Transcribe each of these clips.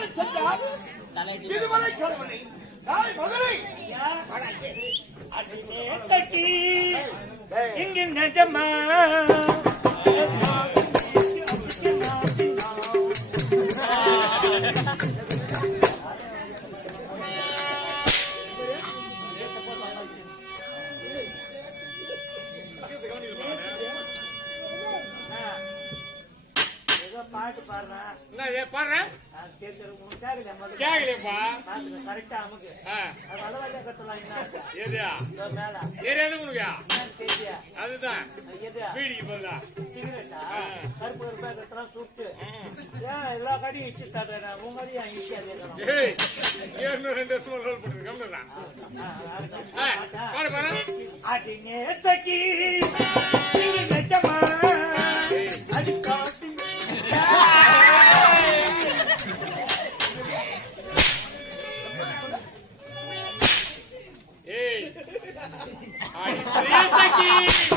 காண சென்றார் இதுவரை கணவனை நாய் சக்கி இங்கு நிஜமா. பாத்துக்க கரெக்டா அமுக்கு அளவாக கட்டலாம் என்ன மேல. தெரியாது உனக்கு? அதுதான். எது பீடிக்கு பதிலா. சிகரெட்டா. கருப்பு கருப்பா கட்டலாம் சுட்டு. ஏன் எல்லா கடையும் வச்சு தட்டுறேன் உங்க கடையும் அங்கே வச்சு அதே ஏய் ஏழு ரெண்டு வருஷம் ரோல் பண்ணிட்டு கம்மிதான் பாடு பாரு அடினே சகி இது நிஜமா அடி காட்டி Steve!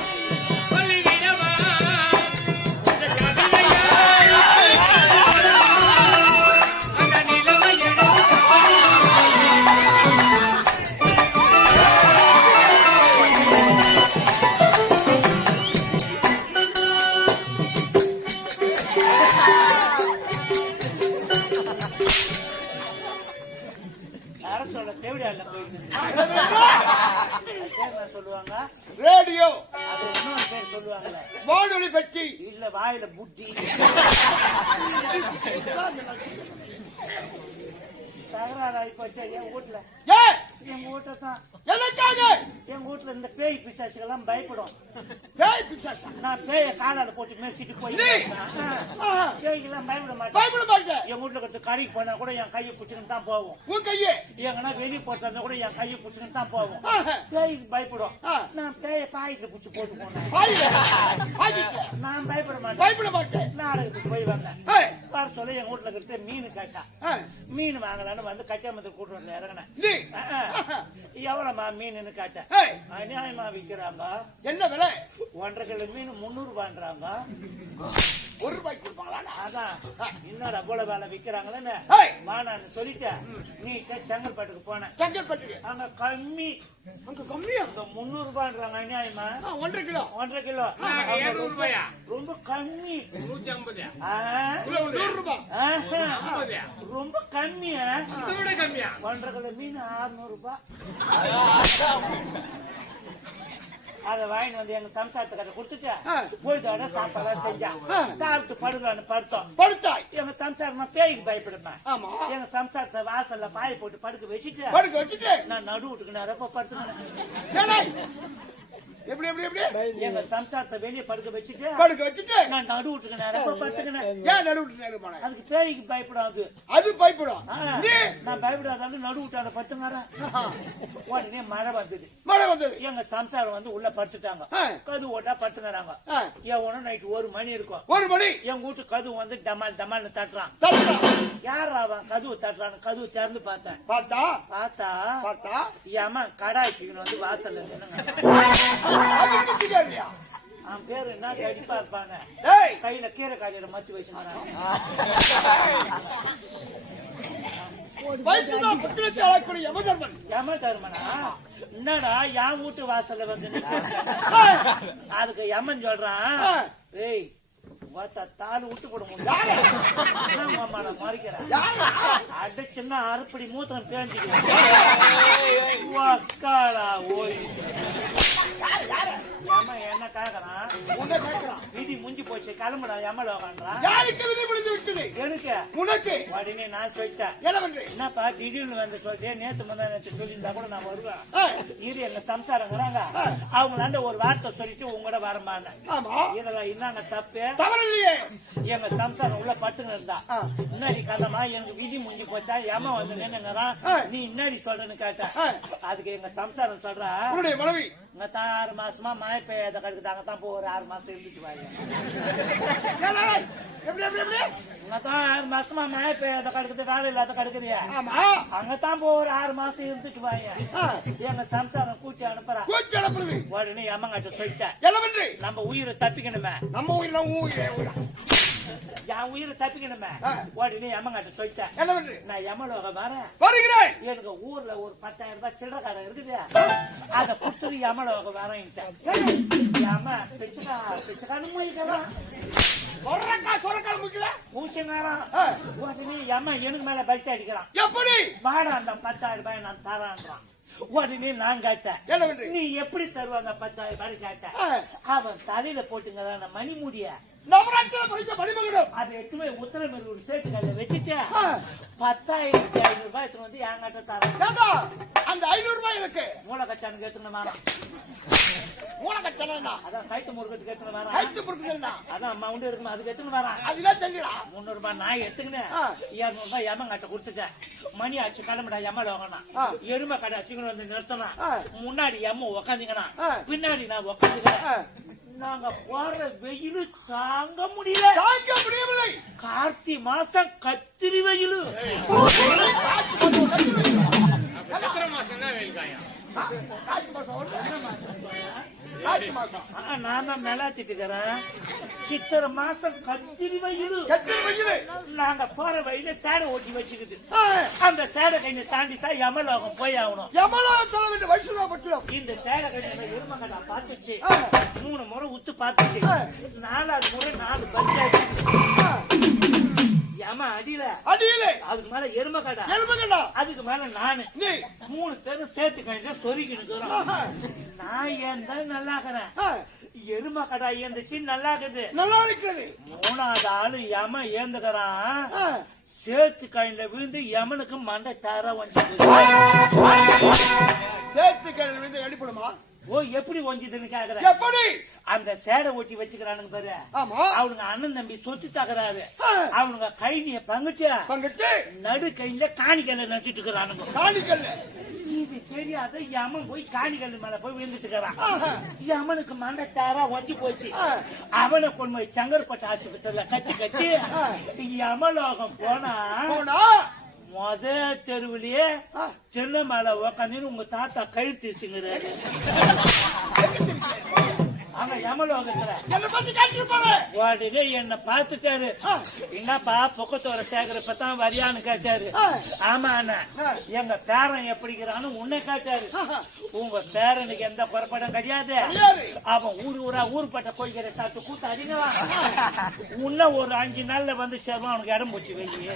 ரேடியோ. வானொலி பெட்டி இல்ல வாயில புட்டி தகராறு ஆகி போச்சா என் வீட்டுல ஏ எங்க வீட்டுல தான். எதற்காக எங்க வீட்டுல இந்த பேய் பிசாசுகள்லாம் பயப்படும். பேய் பிசாசா? நான் பேய காலால போட்டு மேய்ச்சிட்டு போய். பேய்க்கெல்லாம் பயப்பட மாட்டேன். பயப்பட மாட்டேன். என் வீட்டுல கட்டு கடைக்கு போனா கூட என் கையை பிடிச்சிக்கிட்டு தான் போவோம். உன் கையே? எங்கன்னா வெளியே போட்டு கூட என் கையை பிடிச்சிக்கிட்டு தான் போவோம். பேய்க்கு பயப்படும். நான் பேய பாயில பிடிச்சி போட்டு போனேன். நான் பயப்பட மாட்டேன். பயப்பட மாட்டேன். நாடகத்துக்கு போய் வந்தேன். வர சொல்ல என் வீட்டுல கிட்ட மீன் கேட்டா. மீன் வாங்கலான்னு வந்து கட்டியாமத்து கூட்டு இறங்கினேன். நீ. எவ்வளவுமா மீன் கேட்டேன் அநியாயமா விக்கிறாங்க என்ன விலை? ஒன்றரை கிலோ மீன் முந்நூறு ரூபான்றாங்க ஒரு ரூபாய்க்கு கொடுப்பாங்களா? அதான். இன்னொரு அவ்வளவு வேலை விக்கிறாங்களேன்னு வானான்னு சொல்லிட்டேன். நீட்ட செங்கல்பட்டுக்கு போனேன் செங்கல்பட்டுக்கு? அங்க கம்மி. அங்க கம்மியா? அங்க முந்நூறு ரூபான்றாங்க அநியாயமா ஒன்றரை கிலோ. ஒன்றரை கிலோ. ரூபாயா ரொம்ப கம்மி. நூத்தி ஐம்பது. ரூபாய் ரொம்ப கம்மியா? இதை விட கம்மியா? ஒன்றரை கிலோ மீன் அறுநூறு ரூபாய் அதை வாங்கிட்டு வந்து எங்க சம்சாரத்துக்கார கொடுத்துட்டு ஆ. போயிட்டு சாப்பாடு செஞ்சான் சாப்பிட்டு படுக்கலான்னு படுத்தோம். படுத்தாய் எங்க சம்சாரமா பேய்க்கு பயப்படுமா எங்க சம்சாரத்தை வாசல்ல பாய போட்டு படுக்க வச்சுட்டு படுக்க வச்சுட்டு. நான் நடு விட்டுக்கு நேரம் படுத்துக்கினேன் ஏடாய். எப்படி எப்படி எப்படி? எங்க சம்சாரத்தை வெளியே படுக்க வச்சுட்டு படுக்க வச்சுட்டு? நான் நடு விட்டுக்கு நேரம் படுத்துக்கினேன் ஏன் நடுவுட்டு நேரம் போன? அதுக்கு பேய்க்கு பயப்படாது அது. பயப்படும். ஆ, நீ? நான் பயப்படாத நடு விட்டாத பத்துங்கிறேன் உடனே மழை வந்தது. மழை வந்தது. எங்க சம்சாரம் வந்து உள்ள படுத்துட்டாங்க. கது ஓட்டா படுத்துங்கிறாங்க ஆ. எவனும் நைட்டு ஒரு மணி இருக்கும். ஒரு மணி? எங்க வீட்டு கது வந்து டமால் டமால்னு தட்டுறான். யார் அவன் கதவு தட்டுறான்னு கதவு திறந்து பார்த்தேன். பார்த்தா? பார்த்தா? பார்த்தா? ஏமா கடாய் வந்து வாசல்ல நின்னுங்க. அது? அவன் பேரு என்ன கடிப்பா இருப்பானே கையில கீரை காய்கறி மத்தி வயசுதான் புத்திரத்தை அழைக்கூடிய தருமனா என்னடா என் வீட்டு வாசல்ல வந்து அதுக்கு யமன் சொல்றான் ஏய் தாலு விட்டு போட முடியும். மறைக்கிறேன். யாரா? அட சின்ன அரைப்படி மூத்திரம் பேஞ்சுக்கிறேன் என்ன கேக்குறான். விதி முஞ்சி போச்சு கிளம்புடா விட்டது எனக்கு உனக்கு. உடனே நான் சொல்லிட்டேன். என்னப்பா திடீர்னு வந்து சொல்லிட்டே நேத்து முந்தா நேத்து சொல்லியிருந்தா கூட நான் வருவேன். இது எங்க சம்சாரங்கிறாங்க. அவங்களாண்ட ஒரு வார்த்தை சொல்லிட்டு உங்களோட வரமானேன் ஆமா. இதுல என்னங்க தப்பு? தவறில்லையே எங்க சம்சாரம் உள்ள பட்டுங்க இருந்தா. முன்னாடி கதமா எனக்கு விதி முடிஞ்சு போச்சா? ஏமா வந்து நின்னுங்கிறான்? நீ இன்னாடி சொல்றேன்னு கேட்டேன். அதுக்கு எங்க சம்சாரம் சொல்றா? மனைவி. இங்க தான் ஆறு மாசமா மழை பெய்யாத கிடக்குது அங்க தான் போய் ஒரு ஆறு மாசம் இருந்துட்டு வாங்க எப்படி எப்படி எப்படி? ஆறு மாசமா மழை பெய்யாத கிடக்குது வேலை இல்லாத கிடக்குது ஆமா. அங்கதான் போய் ஒரு ஆறு மாசம் இருந்துட்டு வாங்க எங்க சம்சாரம் கூட்டி அனுப்புறது. உடனே அம்மங்கிட்ட சொல்லிட்டேன். நம்ம உயிரை தப்பிக்கணுமே. நம்ம உயிர் நம்ம உயிர் உயிர். என் உயிரை தப்பிக்கணுமே. உடனே எம்மங்காட்ட சொல்லிட்டேன். என்ன பண்றீங்க நான் எமலோகம் வரேன். வருகிறேன். எனக்கு ஊர்ல ஒரு பத்தாயிரம் ரூபாய் சில்லற கடை இருக்குது. அத புத்துரு எமலோகம் வரேன்ட்டேன். ஏமா பிச்சைக்கா பிச்சைக்கானு மொழிக்கிறான் சொரக்கா பூச்சங்காரன். உடனே ஏமா எனக்கு மேல பல்ட்டி அடிக்கிறான். எப்படி? வாடா அந்த பத்தாயிரம் ரூபாய் நான் தரான்றான். உடனே நான் கேட்டேன். நீ எப்படி தருவாங்க பத்தாயிரம் ரூபாய் கேட்டேன். அவன் தலையில போட்டுங்கிறான் மணி முடிய நவராத்திரி படித்த மணிமகனும் அதை எடுத்து போய் உத்தரமேல் ஒரு சேட்டு கையில வச்சுட்டு ஆ. பத்தாயிரத்தி ஐநூறு ரூபாய் எடுத்துட்டு வந்து என்கிட்ட தரேன். அந்த ஐநூறு ரூபாய் எனக்கு மூளை கச்சானுக்கு எடுத்துன்னு வரான் மூலக்கச்சனா அதான் கைத்து முருகத்துக்கு எடுத்துன்னு வரான் கைத்து அதான் அம்மா உண்டு இருக்குமா? அதுக்கு எடுத்துன்னு வரான். அதுதான் தெரியுடா முந்நூறு ரூபாய் நான் எடுத்துக்கினேன். இருநூறு ரூபாய் எம்மங்காட்ட கொடுத்துட்டேன். மணி ஆச்சு கிளம்பிடா எம்ம லோகனா ஆ. எருமை கடை வந்து நிறுத்தினா. முன்னாடி எம்ம உக்காந்துக்கனா ஆ. பின்னாடி நான் உக்காந்துக்கிறேன். நாங்க போற வெயிலு தாங்க முடியல. தாங்க முடியவில்லை. கார்த்தி மாசம் கத்திரி வெயிலு. மாசம் தான் வெயில் காயம். நான் தான் மெலாத்திட்டு இருக்கிறேன் சித்திரை மாசம் கத்திரி வெயிலு கத்திரி வெயிலு நாங்க போற வழியில சேடை ஓட்டி வச்சுக்குது. அந்த சேடை கையை தாண்டி தான் யமலோகம் போய் ஆகணும். தலைவன் வயசுதான் பட்சம் இந்த சேடை கையை எருமக்கடா பார்த்துச்சு. மூணு முறை உத்து பார்த்துச்சு. நாலாவது முறை நாலு பஞ்சாயத்து. அதுக்கு மேல எருமக்கடா எலும்புகண்டா அதுக்கு மேல நானு. மூணு பேரும் சேர்த்து கழிஞ்சா ஆஹா. நான் ஏன் தான் நல்லா இருக்கிறேன். எரும கடா ஏந்துச்சு நல்லா இருக்குது. நல்லா இருக்கிறது மூணாவது ஆளு யம ஏந்துக்கிறான் ஆ. சேத்து காயில விழுந்து யமனுக்கு மண்டை தார வந்து சேர்த்துக்கள் விழுந்து வெளிப்படுமா? ஓ எப்படி ஒஞ்சுதுன்னு கேக்குறேன். எப்படி? அந்த சேடை ஓட்டி வச்சுக்கிறானுங்க பாரு. அவனுங்க அண்ணன் தம்பி சொத்து தகராறு. அவனுங்க கைனிய பங்குச்சு பங்கிட்டு? நடு கையில காணிக்கல்ல நட்டுட்டு இருக்கிறானுங்க. காணிக்கல் இது தெரியாத யமன் போய் காணிக்கல் மேல போய் விழுந்துட்டு இருக்கிறான். ஆஹா. யமனுக்கு மண்டை தாரா ஒஞ்சி போச்சு. அவனை கொண்டு போய் சங்கர்பட்டு ஆஸ்பத்திரியில கட்டி கட்டி யமலோகம் போனா? தெருவுலயே ஆ. தென்னை மேல உக்காந்து உங்க தாத்தா கழுத்து வச்சுங்கிறாரு அங்க யமலோகத்துல என்ன பத்தி கேட்டு போறேன் உடனே என்ன பார்த்துட்டாரு. என்னப்பா பொக்கத்தோர தான் வரியான்னு கேட்டாரு. ஆமா அண்ணா. எங்க பேரன் எப்படிங்கிறான்னு உன்னை கேட்டாரு. உங்க பேரனுக்கு எந்த குறைபாடும் கிடையாது. அவன் ஊர் ஊரா ஊர்பட்ட கோழிக்கிற சாப்பிட்டு கூத்த அடிங்களாம் உன்ன ஒரு அஞ்சு நாள்ல வந்து சேருவான் அவனுக்கு இடம் போச்சு வெளியே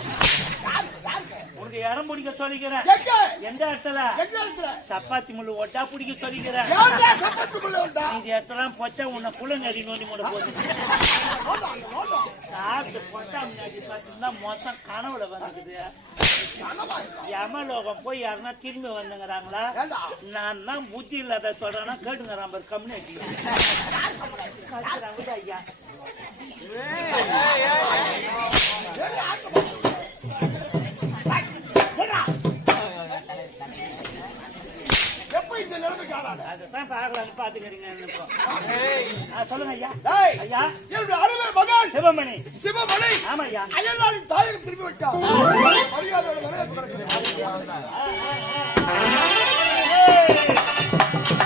உனக்கு இடம் பிடிக்க சொல்லிக்கிறேன். எந்த இடத்துல? சப்பாத்தி முள்ளு ஒட்டா பிடிக்க சொல்லிக்கிறேன். சம்பத்துக்குள்ள வந்தா வச்சா உன்னை குள்ளங்கடி நோண்டி மூட போகுது. வாடா, பொட்டா முன்னாடி பார்த்தீங்கன்னா மொத்தம் கனவுல வந்துக்குது. யமலோகம் போய் யாருன்னா திரும்பி வந்துங்கிறாங்களா? நான் தான் புத்தி இல்லாத சொல்றேன்னா கேட்டுங்க பாரு கம்யூனிட்டி. ஐயா. இந்த நிலைமைக்கு ஆளான? அதுதான் பார்க்கலாம்னு பாத்துக்கிறீங்க சொல்லுங்க ஐயா. ஐயா. என்னுடைய அருமை மகன். சிவமணி. சிவமணி. ஆமா ஐயா அயல்நாளின் தாயகம் திரும்பி விட்டான். மரியாதையோட ஆ. ஏய்!